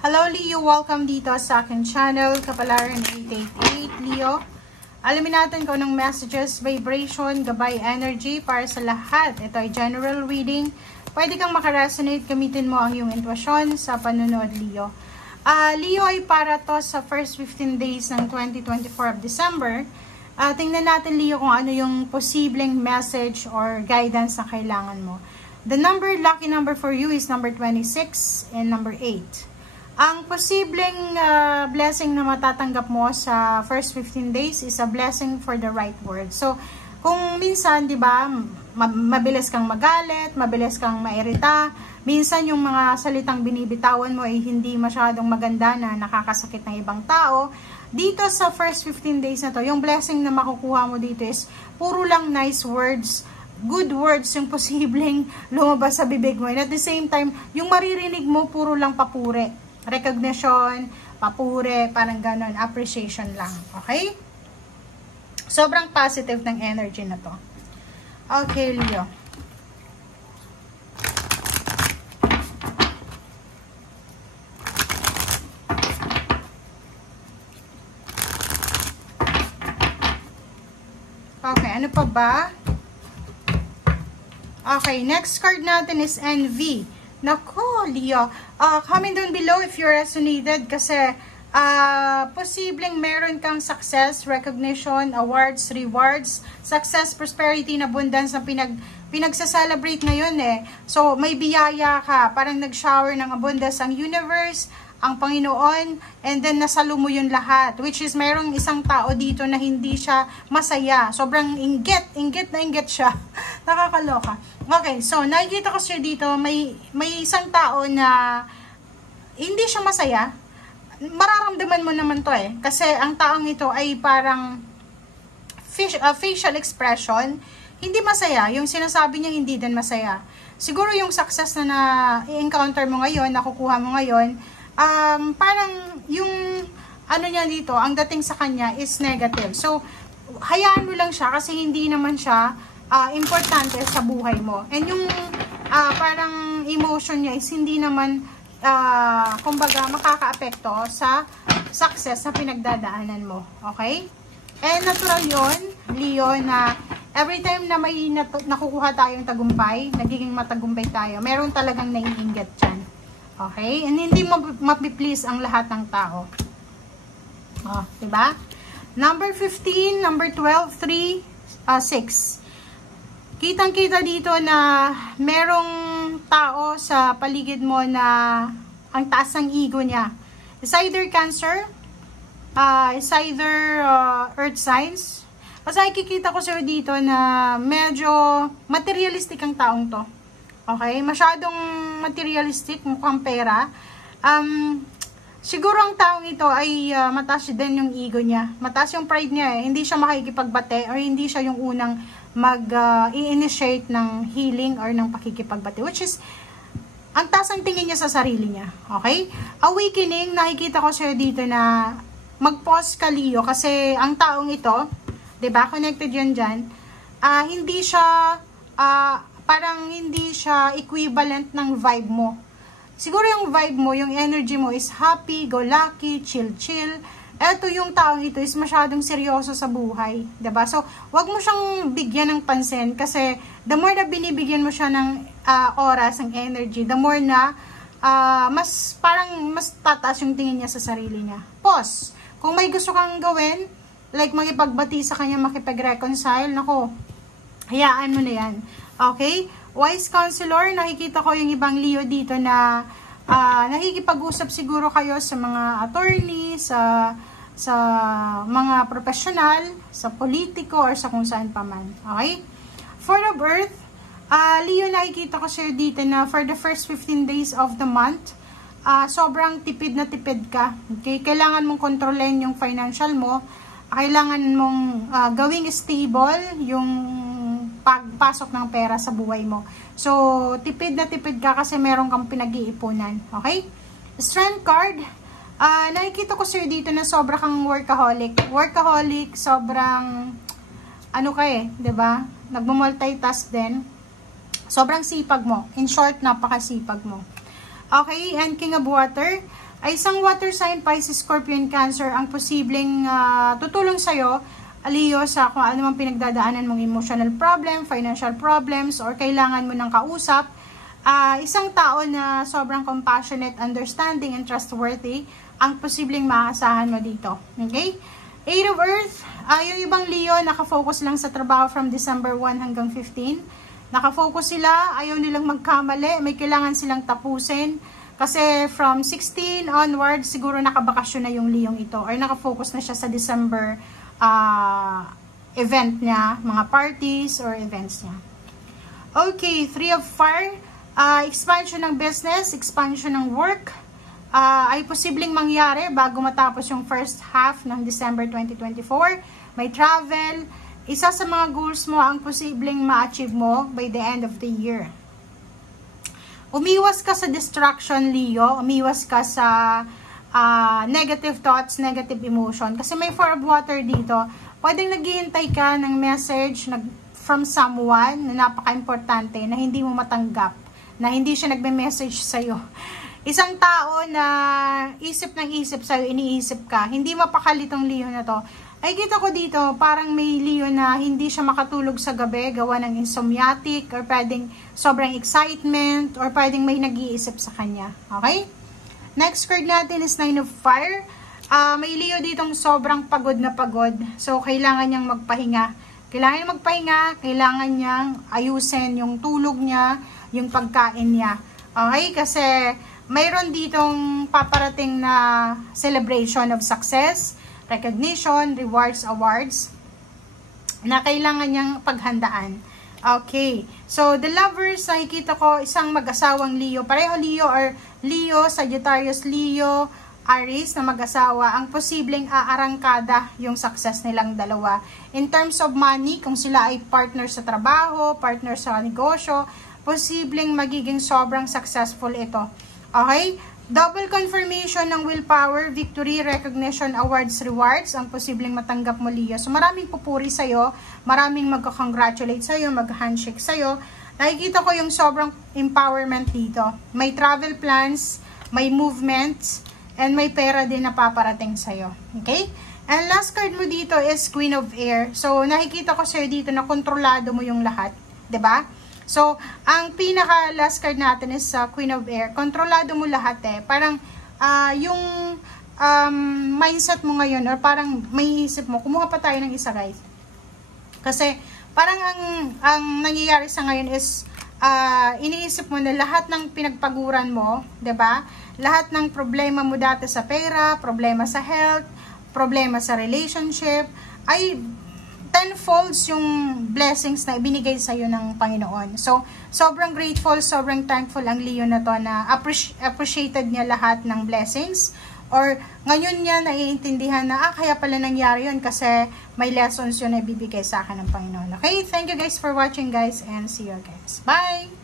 Hello Leo, welcome dito sa aking channel, Kapalaran 888 Leo. Alamin natin kung anong messages, vibration, gabay, energy para sa lahat. Ito ay general reading. Pwede kang makaresonate, gamitin mo ang iyong intuition sa panunood Leo. Leo ay para to sa first 15 days ng 2024 of December. Tingnan natin Leo kung ano yung posibleng message or guidance na kailangan mo. The lucky number for you is number 26 and number 8. Ang posibleng blessing na matatanggap mo sa first 15 days is a blessing for the right word. So, kung minsan, di ba, mabilis kang magalit, mabilis kang mairita, minsan yung mga salitang binibitawan mo ay hindi masyadong maganda na nakakasakit ng ibang tao. Dito sa first 15 days na to, yung blessing na makukuha mo dito is puro lang nice words, good words yung posibleng lumabas sa bibig mo. And at the same time, yung maririnig mo puro lang papure. Recognition, papure, parang ganon, appreciation lang. Okay? Sobrang positive ng energy na to. Okay, Leo. Okay, ano pa ba? Okay, next card natin is Envy. Nako, Leo. Comment down below if you resonated kasi posibleng meron kang success, recognition, awards, rewards, success, prosperity, and abundance na pinagsaselebrate ngayon eh. So, may biyaya ka. Parang nag-shower ng abundance ang universe, ang Panginoon, and then nasalo mo yun lahat. Which is, merong isang tao dito na hindi siya masaya. Sobrang inggit na inggit siya. Nakakaloka. Okay, so nakikita ko siya dito, may isang tao na hindi siya masaya. Mararamdaman mo naman to eh. Kasi ang taong ito ay parang facial expression, hindi masaya. Yung sinasabi niya hindi din masaya. Siguro yung success na i-encounter mo ngayon, nakukuha mo ngayon, parang yung ano niya dito, ang dating sa kanya is negative. So, hayaan mo lang siya kasi hindi naman siya importante sa buhay mo. And yung parang emotion niya is hindi naman kumbaga makakaapekto sa success na pinagdadaanan mo. Okay? And natural yun, Leo, na every time na may nakukuha tayong tagumpay, nagiging matagumpay tayo, meron talagang naiinggit dyan. Okay? And hindi mapiplease ang lahat ng tao. Oh, diba? Number 15, number 12, 3, 6. Kitang-kita dito na merong tao sa paligid mo na ang taas ng ego niya. It's either Cancer, it's either Earth signs. Kasi nakikita ko sir dito na medyo materialistic ang taong to. Okay? Masyadong materialistic, mukhang pera. Siguro ang taong ito ay mataas din yung ego niya. Mataas yung pride niya eh. Hindi siya makikipagbate or hindi siya yung unang mag-i-initiate ng healing or ng pakikipagbati. Which is, ang taas ang tingin niya sa sarili niya. Okay? Awakening, nakikita ko siya dito na mag-pause ka Leo kasi ang taong ito, diba, connected yan dyan, hindi siya, parang hindi siya equivalent ng vibe mo. Siguro yung vibe mo, yung energy mo is happy, go lucky, chill. Eto yung taong ito is masyadong seryoso sa buhay. Diba? So, wag mo siyang bigyan ng pansin kasi the more na binibigyan mo siya ng oras, ng energy, the more na mas tataas yung tingin niya sa sarili niya. Pause. Kung may gusto kang gawin, like makipagbati sa kanya, makipag-reconcile, nako, hayaan mo na yan. Okay? Wise counselor, nakikita ko yung ibang Leo dito na nakikipag-usap siguro kayo sa mga attorney, sa mga professional, sa politiko, or sa kung saan pa man. Okay? For the birth, Leo, nakikita ko siya dito na for the first 15 days of the month, sobrang tipid na tipid ka. Okay? Kailangan mong kontrolin yung financial mo. Kailangan mong gawing stable yung pagpasok ng pera sa buhay mo. So, tipid na tipid ka kasi meron kang pinag-iipunan. Okay? Strength card. Nakikita ko sir dito na sobra kang workaholic. Workaholic, sobrang ano ka eh, 'di ba? Nagmo-multitask din. Sobrang sipag mo. In short, napakasipag mo. Okay, and King of Water. ay isang water sign, Pisces, Scorpio, and Cancer ang posibleng tutulong sa'yo, Leo, sa kung ano mang pinagdadaanan mong emotional problem, financial problems, or kailangan mo ng kausap. Isang tao na sobrang compassionate, understanding, and trustworthy ang posibleng maaasahan mo dito. Okay? 8 of Earth, yung ibang Leo, nakafocus lang sa trabaho from December 1 hanggang 15. Nakafocus sila, ayaw nilang magkamali, may kailangan silang tapusin. Kasi from 16 onward, siguro nakabakasyon na yung Leong ito. Or nakafocus na siya sa December event niya, mga parties or events niya. Okay, 3 of Fire. Expansion ng business, expansion ng work, ay posibleng mangyari bago matapos yung first half ng December 2024. May travel. Isa sa mga goals mo ang posibleng ma-achieve mo by the end of the year. Umiwas ka sa distraction, Leo. Umiwas ka sa negative thoughts, negative emotion. Kasi may 4 of water dito. Pwedeng naghihintay ka ng message from someone na napaka-importante na hindi mo matanggap. Na hindi siya nagme-message sa'yo. Isang tao na isip ng isip sa'yo, iniisip ka. Hindi mapakalitong Leo na to. Ay kita ko dito, parang may Leo na hindi siya makatulog sa gabi, gawa ng insomniatic, or pwedeng sobrang excitement, or pwedeng may nag-iisip sa kanya. Okay? Next card natin is 9 of Fire. May Leo ditong sobrang pagod na pagod. So, kailangan niyang magpahinga. Kailangan niyang ayusin yung tulog niya, yung pagkain niya. Okay? Kasi mayroon ditong paparating na celebration of success, recognition, rewards, awards na kailangan niyang paghandaan. Okay. So, the lovers, nakikita ko isang mag-asawang Leo. Pareho Leo or Leo, Sagittarius, Leo, Aries na mag-asawa. Ang posibleng aarangkada yung success nilang dalawa. In terms of money, kung sila ay partner sa trabaho, partner sa negosyo, posibleng magiging sobrang successful ito. Okay? Double confirmation ng willpower, victory, recognition, awards, rewards, ang posibleng matanggap mo, Leo. So, maraming pupuri sa'yo, maraming magka-congratulate sa'yo, mag-handshake sa'yo. Nakikita ko yung sobrang empowerment dito. May travel plans, may movements, and may pera din na paparating sa'yo. Okay? And last card mo dito is Queen of Air. So, nakikita ko sa'yo dito na kontrolado mo yung lahat. 'Di ba? So, ang pinaka last card natin is Queen of Air. Kontrolado mo lahat eh. Parang yung mindset mo ngayon or parang may isip mo, kumuha pa tayo ng isa guys. Kasi parang ang nangyayari sa ngayon is iniisip mo na lahat ng pinagpaguran mo, 'di ba? Lahat ng problema mo dati sa pera, problema sa health, problema sa relationship, ay tenfolds yung blessings na ibinigay sa iyo ng Panginoon. So, sobrang grateful, sobrang thankful ang Leo na to na appreciated niya lahat ng blessings. Or, ngayon niya naiintindihan na, kaya pala nangyari yun kasi may lessons yun na ibibigay sa akin ng Panginoon. Okay? Thank you guys for watching guys and see you guys. Bye!